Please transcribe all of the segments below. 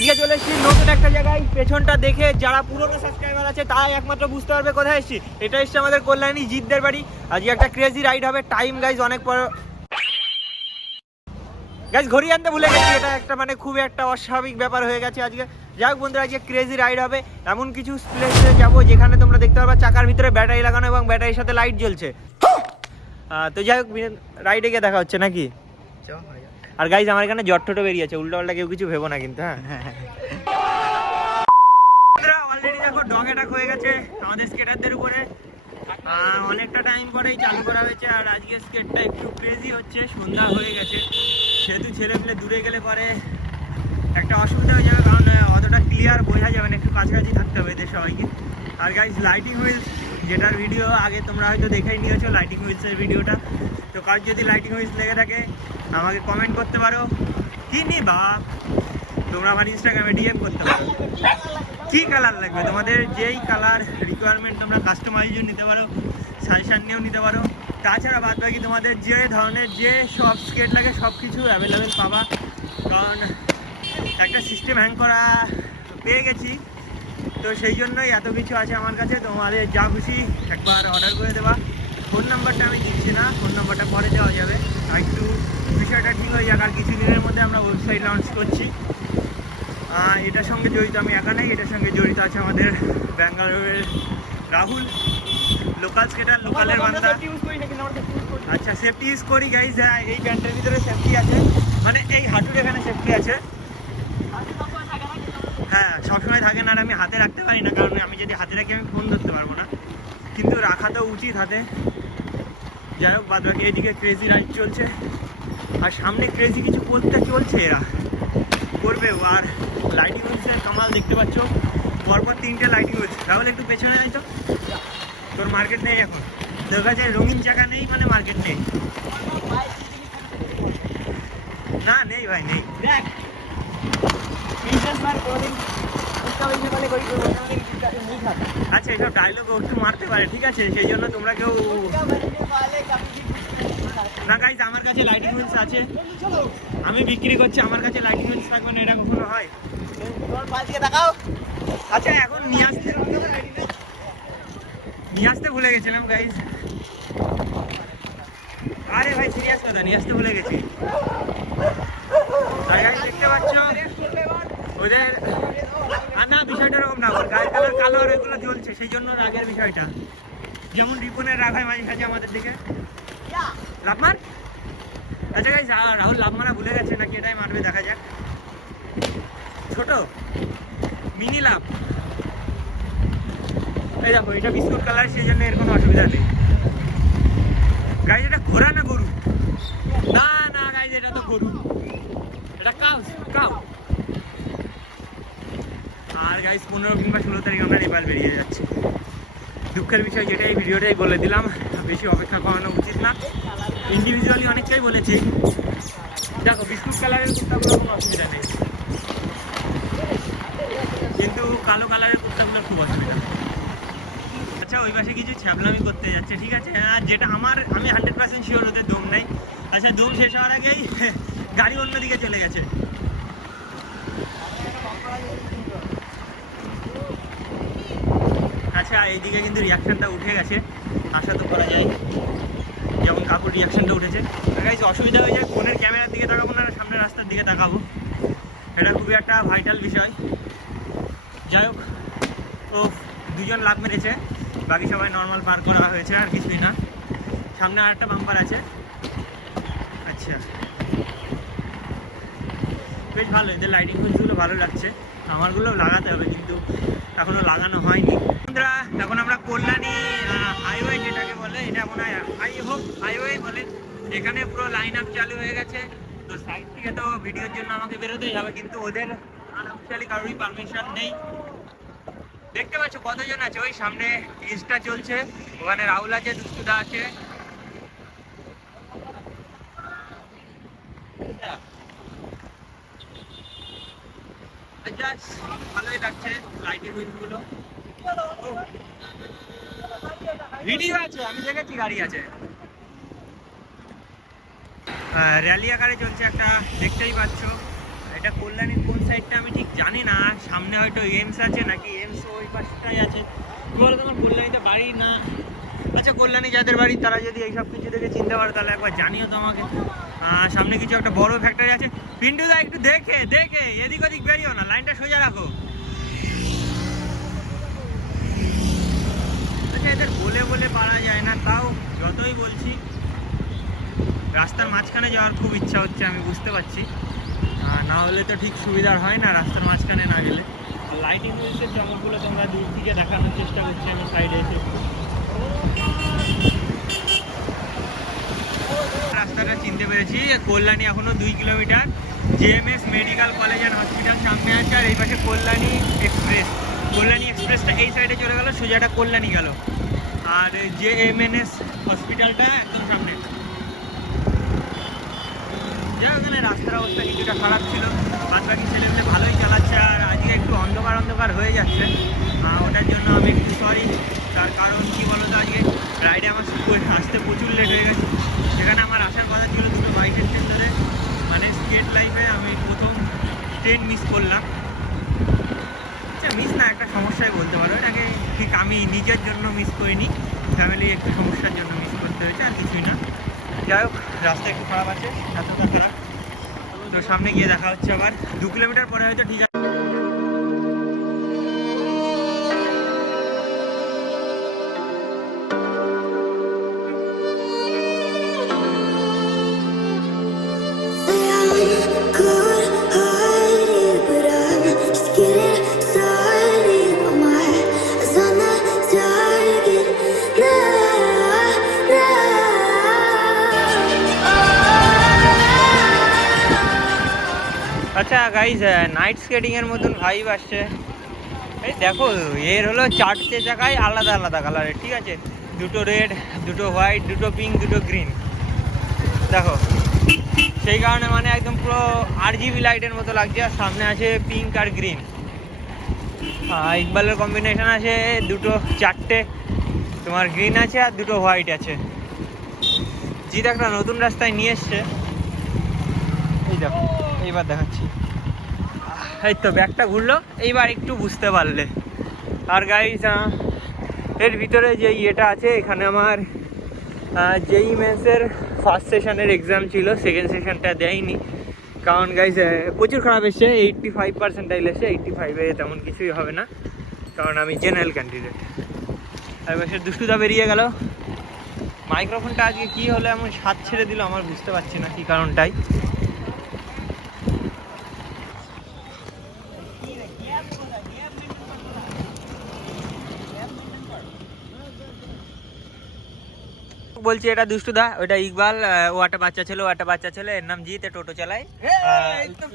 আজকে চলে এসেছি নতুন একটা জায়গায়। পেছনটা দেখে যারা পুরনো সাবস্ক্রাইবার আছে তারাই একমাত্র বুঝতে পারবে কোথায় এসেছি। এটা এসছে আমাদের কল্যাণী জিতদের বাড়ি। আজকে একটা ক্রেজি রাইড হবে। টাইম গাইজ অনেক পর গাইজ ঘড়ি আনতে ভুলে গেছি। এটা একটা মানে খুব একটা অস্বাভাবিক ব্যাপার হয়ে গেছে আজকে। যাই হোক বন্ধুরা, আজকে ক্রেজি রাইড হবে। এমন কিছু প্লেসে যাবো যেখানে তোমরা দেখতে পারবে চাকার ভিতরে ব্যাটারি লাগানো এবং ব্যাটারির সাথে লাইট জ্বলছে। তো যাই হোক, রাইডে গিয়ে দেখা হচ্ছে নাকি। আর গাইজ আমার এখানে জট টোটো বেরিয়েছে, উল্টো পাল্টা কেউ কিছু ভেবো না কিন্তু। হ্যাঁ অলরেডি দেখো ডগ অ্যাটাক হয়ে গেছে আমাদের স্কেটারদের উপরে। অনেকটা টাইম পরেই চালু করা হয়েছে। আর আজকে স্কেটটা একটু ক্রেজি হচ্ছে, সন্ধ্যা হয়ে গেছে সেহেতু ছেলে পেলে দূরে গেলে পরে একটা অসুবিধা হয়ে যাবে, কারণ অতটা ক্লিয়ার বোঝা যাবে না, একটু কাছাকাছি থাকতে হবে এদের সবাইকে। আর গাইজ লাইটিং হুইলস, যেটার ভিডিও আগে তোমরা হয়তো দেখেই নিয়েছো লাইটিং হুইলসের ভিডিওটা। তো কার যদি লাইটিং হুইলস লেগে থাকে আমাকে কমেন্ট করতে পারো। কি নি বাপ, তোমরা আমার ইনস্টাগ্রামে ডিএম করতে পারো। কী কালার লাগবে তোমাদের, যেই কালার রিকোয়ারমেন্ট তোমরা কাস্টমাইজও নিতে পারো, সাজেশান নিয়েও নিতে পারো। তাছাড়া বাদ বাকি তোমাদের যে ধরনের যে সব স্কেট লাগে সব কিছু অ্যাভেলেবেল পাবা। কারণ একটা সিস্টেম হ্যাং করা পেয়ে গেছি, তো সেই জন্যই এত কিছু আছে আমার কাছে। তোমাদের যা খুশি একবার অর্ডার করে দেবা। ফোন নাম্বারটা আমি দিচ্ছি না, ফোন নাম্বারটা পরে দেওয়া যাবে। আর একটু বিষয়টা ঠিক হয়ে যাক। আর কিছুদিনের মধ্যে আমরা ওয়েবসাইট লঞ্চ করছি। এটার সঙ্গে জড়িত আমি একা নেই, এটার সঙ্গে জড়িত আছে আমাদের ব্যাঙ্গালোরের রাহুল, লোকাল স্কেটার, লোকালের বান্দা। আচ্ছা, সেফটি ইউজ করি গাইজ। এই প্যান্টের ভিতরে সেফটি আছে, মানে এই হাঁটুর এখানে সেফটি আছে। হ্যাঁ, সবসময় থাকে না, আর আমি হাতে রাখতে পারি না, কারণ আমি যদি হাতে রাখি আমি ফোন ধরতে পারবো না, কিন্তু রাখা তো উচিত হাতে। যাই হোক, বাদ বাকি এদিকে ক্রেজি রাইড চলছে আর সামনে ক্রেজি কিছু করতে চলছে, এরা করবেও। আর লাইটিং হুইলসের কামাল দেখতে পাচ্ছ, পরপর 3টে লাইটিং হুইলস। তাহলে একটু পেছনে নেই তো, তোর মার্কেট নেই এখন, তোর কাছে রঙিন চাকা নেই মানে মার্কেট নেই। না নেই ভাই, নেই। আচ্ছা, এসব ডায়লগ একটু মারতে পারে, ঠিক আছে, সেই জন্য তোমরা কেউ না। গাইজ আমার কাছে লাইটিং হুইলস আছে, আমি বিক্রি করছি, আমার কাছে লাইটিং হুইলস থাকবে না, এটা কখনো হয়? আচ্ছা, এখন নিয়ে আসতে ভুলে গেছিলাম গাইজ। আরে ভাই সিরিয়াস কথা, নিয়ে আসতে ভুলে গেছি। দেখতে পাচ্ছ ওদের, না বিষয়টা এরকম না, ওর গায়ের কালার কালো আর এগুলো জ্বলছে, সেই জন্য রাগের বিষয়টা। যেমন রিপনের রাগ হয় মাঝে সাঝে আমাদের দিকে। লাভ মার। আচ্ছা গাইজ, রাহুল লাভ মারা ভুলে গেছে নাকি এটাই মারবে, দেখা যাক। ছোট মিনি লাভ, এই দেখো এটা বিস্কুট কালার, সেই জন্য এর কোনো অসুবিধা নেই। গাইজ এটা ঘোড়া না গরু? না না গাইজ, এটা তো গরু, এটা কাউ কাউ। আর গাইজ 15 কিংবা 16 তারিখ আমরা নেপাল বেরিয়ে যাচ্ছি। দুঃখের বিষয় যেটা, এই ভিডিওটাই বলে দিলাম, বেশি অপেক্ষা করানো উচিত না। ইন্ডিভিজুয়ালি অনেকটাই বলেছি। দেখো বিস্কুট কালারের কুর্তাগুলো কোনো অসুবিধা নেই, কিন্তু কালো কালারের কুর্তাগুলো খুব অসুবিধা। আচ্ছা, ওই পাশে কিছু ছ্যাবলামি করতে যাচ্ছে, ঠিক আছে। আর যেটা আমি 100% শিওর ওদের দম নেই। আচ্ছা, দম শেষ হওয়ার আগেই গাড়ি অন্যদিকে চলে গেছে। আচ্ছা, এইদিকে কিন্তু রিয়াকশানটা উঠে গেছে, আশা তো করা যায়, যেমন কাকুর রিয়াকশানটা উঠেছে। গাইজ অসুবিধা হয়ে যায়, ফোনের ক্যামেরার দিকে তাকাবো না, সামনের রাস্তার দিকে তাকাবো, এটা খুবই একটা ভাইটাল বিষয়। যাই হোক, ও দুজন লাভ মেরেছে, বাকি সবাই নর্মাল পার করা হয়েছে, আর কিছুই না। সামনে আর একটা বাম্পার আছে। আচ্ছা, বেশ ভালো, এদের লাইটিং হুইলসগুলো ভালো লাগছে। আমারগুলো লাগাতে হবে, কিন্তু এখনও লাগানো হয়নি। বন্ধুরা, এখন আমরা কল্যাণী হাইওয়ে যেটাকে বলে, এটা মনে হয় হাইওয়ে বলে, এখানে পুরো লাইন আপ চালু হয়ে গেছে। তো সাইড থেকে তো ভিডিওর জন্য আমাকে বেরোতেই হবে, কিন্তু ওদের আনঅফিশিয়ালি কারোরই পারমিশন নেই। দেখতে পাচ্ছ কতজন আছে, ওই সামনে ইনস্টা চলছে, ওখানে রাহুল আছে, দুষ্টুদা আছে। ভালোই লাগছে লাইটিং হুইলগুলো। ভিডিও আছে, আমি দেখেছি গাড়ি আছে। র্যালি আকারে চলছে একটা, দেখতেই পাচ্ছ। এটা কল্যাণীর কোন সাইডটা আমি ঠিক জানি না, সামনে হয়তো এমস আছে নাকি এমস ওই পাশটাই আছে। কি বলো তোমার কল্যাণীতে বাড়ি না? আচ্ছা কল্যাণী যাদের বাড়ি তারা যদি এইসব কিছু দেখে চিনতে পারো তাহলে একবার জানিও তো আমাকে। সামনে কিছু একটা বড় ফ্যাক্টরি আছে। পিন্টুদা একটু দেখে দেখে এদিক ওদিক বেরিও না, লাইনটা সোজা রাখো। আচ্ছা এদের বলে বলে পারা যায় না, তাও যতই বলছি রাস্তার মাঝখানে যাওয়ার খুব ইচ্ছা হচ্ছে, আমি বুঝতে পারছি। না হলে তো ঠিক সুবিধার হয় না রাস্তার মাঝখানে না গেলে। লাইটিং হুইলসের চমকগুলো তোমরা দূর থেকে দেখানোর চেষ্টা করছি আমি সাইডে এসে। রাস্তাটা চিনতে পেরেছি, কল্যাণী এখনো 2 kilometre. JMS medical college and hospital সামনে আছে, আর এই পাশে কল্যাণী এক্সপ্রেস। কল্যাণী এক্সপ্রেসটা এই সাইডে চলে গেল, সোজাটা কল্যাণী গেল। আর জেএমএনএস হসপিটালটা একদম সামনে। যাই ওখানে রাস্তার অবস্থা কিছুটা খারাপ ছিল, বাদ বাকি ছেলেমেলে ভালোই চালাচ্ছে। আর আজকে একটু অন্ধকার অন্ধকার হয়ে যাচ্ছে, ওটার জন্য আমি একটু সরি। তার কারণ কী বলো তো, আজকে রাইডে আমার আসতে প্রচুর লেট হয়ে গেছে। সেখানে আমার আসার কথা ছিল 2:22 ট্রেন ধরে, মানে স্কেট লাইফে আমি প্রথম ট্রেন মিস করলাম। আচ্ছা মিস না, একটা সমস্যাই বলতে পারো এটাকে। ঠিক আমি নিজের জন্য মিস করিনি, ফ্যামিলি একটু সমস্যার জন্য মিস করতে হয়েছে, আর কিছুই না। যাই হোক রাস্তা একটু খারাপ আছে, এতটা খারাপ। তো সামনে গিয়ে দেখা হচ্ছে আবার 2 কিলোমিটার পরে হয়তো ঠিক আছে। আচ্ছা গাইজ, নাইট স্কেটিং এর মতন ভাইব আসছে। এই দেখো এর হলো 4টে জায়গায় আলাদা আলাদা কালারের, ঠিক আছে? 2টো রেড, 2টো হোয়াইট, 2টো পিঙ্ক, 2টো গ্রিন। দেখো সেই কারণে মানে একদম পুরো আরজিবি লাইটের মতো লাগছে। আর সামনে আছে পিঙ্ক আর গ্রিন। ইকবালের কম্বিনেশন আছে 4টে তোমার গ্রিন আছে আর 2টো হোয়াইট আছে। জিৎ একটা নতুন রাস্তায় নিয়ে এসছে, এই দেখো এইবার দেখাচ্ছি। এই তো ব্যাগটা ঘুরলো, এইবার একটু বুঝতে পারলে। আর গাইজ এর ভিতরে যে ইয়েটা আছে, এখানে আমার জেই মেন্সের ফার্স্ট সেশনের এক্সাম ছিল, সেকেন্ড সেশনটা দেয়নি। কারণ গাইজ প্রচুর খারাপ এসছে, 85% এসে 85-এ তেমন কিছুই হবে না, কারণ আমি জেনারেল ক্যান্ডিডেট। আর সে দুষ্টুদা বেরিয়ে গেল। মাইক্রোফোনটা আজকে কী হলো এমন স্বাদ ছেড়ে দিল, আমার বুঝতে পারছি না কী কারণটাই। বলছি এটা দুষ্টুদা, ওটা ইকবাল, ও একটা বাচ্চা ছেলে, এর নাম জিৎ, টোটো চালায়।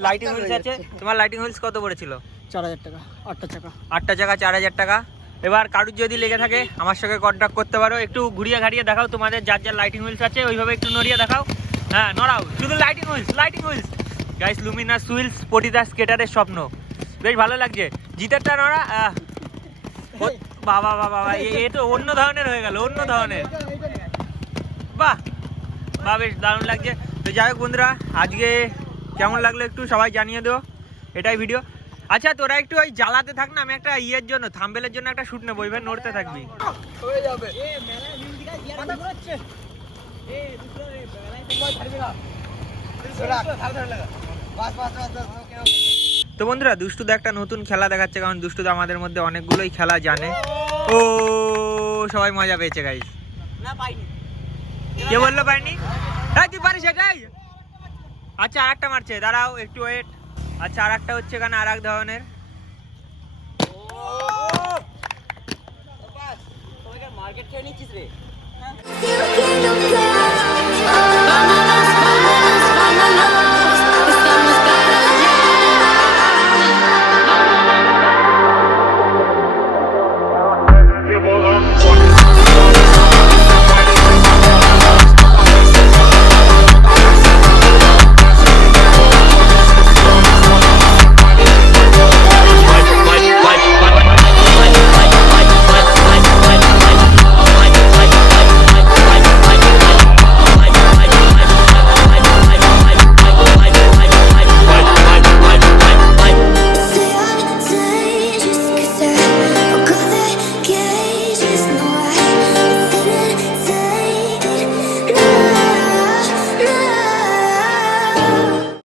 লাইটিং হুইলস আছে। তোমার লাইটিং হুইলস কত পড়েছিল? 4000 টাকা। 8টা চাকা 4000 টাকা। এবার কারুর যদি লেগে থাকে আমার সঙ্গে কন্ট্যাক্ট করতে পারো। একটু ঘুরিয়ে ঘাড়িয়ে দেখাও তোমাদের যার যার লাইটিং হুইলস আছে, ওইভাবে একটু নড়িয়ে দেখাও। হ্যাঁ নড়াও, শুধু lighting wheels guys, luminous wheels প্রতিটা স্কেটারের স্বপ্ন। বেশ ভালো লাগছে। জিতেরটা নড়া, বাবা বাবা, এ তো অন্য ধরনের হয়ে গেল, অন্য ধরনের। বাহ বাহ, বেশ দারুণ লাগছে। তো যাই হোক বন্ধুরা, আজকে কেমন লাগলো একটু সবাই জানিয়ে দিও, এটাই ভিডিও। আচ্ছা তোরা একটু ওই জ্বালাতে থাক না, আমি একটা ইয়ের জন্য থাম্বনেলের জন্য একটা শুট নেবো, এবার নড়তে থাকবি। হয়ে যাবে। তো বন্ধুরা দুষ্টুদা একটা নতুন খেলা দেখাচ্ছে, কারণ দুষ্টুদা আমাদের মধ্যে অনেকগুলোই খেলা জানে। ও সবাই মজা পেয়েছে গাইস। না পাইনি। কে বললো পাইনি? তুই পারিস এটাই? আচ্ছা আর একটা মারছে, দাঁড়াও একটু ওয়েট। আচ্ছা আর একটা হচ্ছে এখানে আর এক ধরনের। মার্কেট থেকে নিচ্ছিস রে।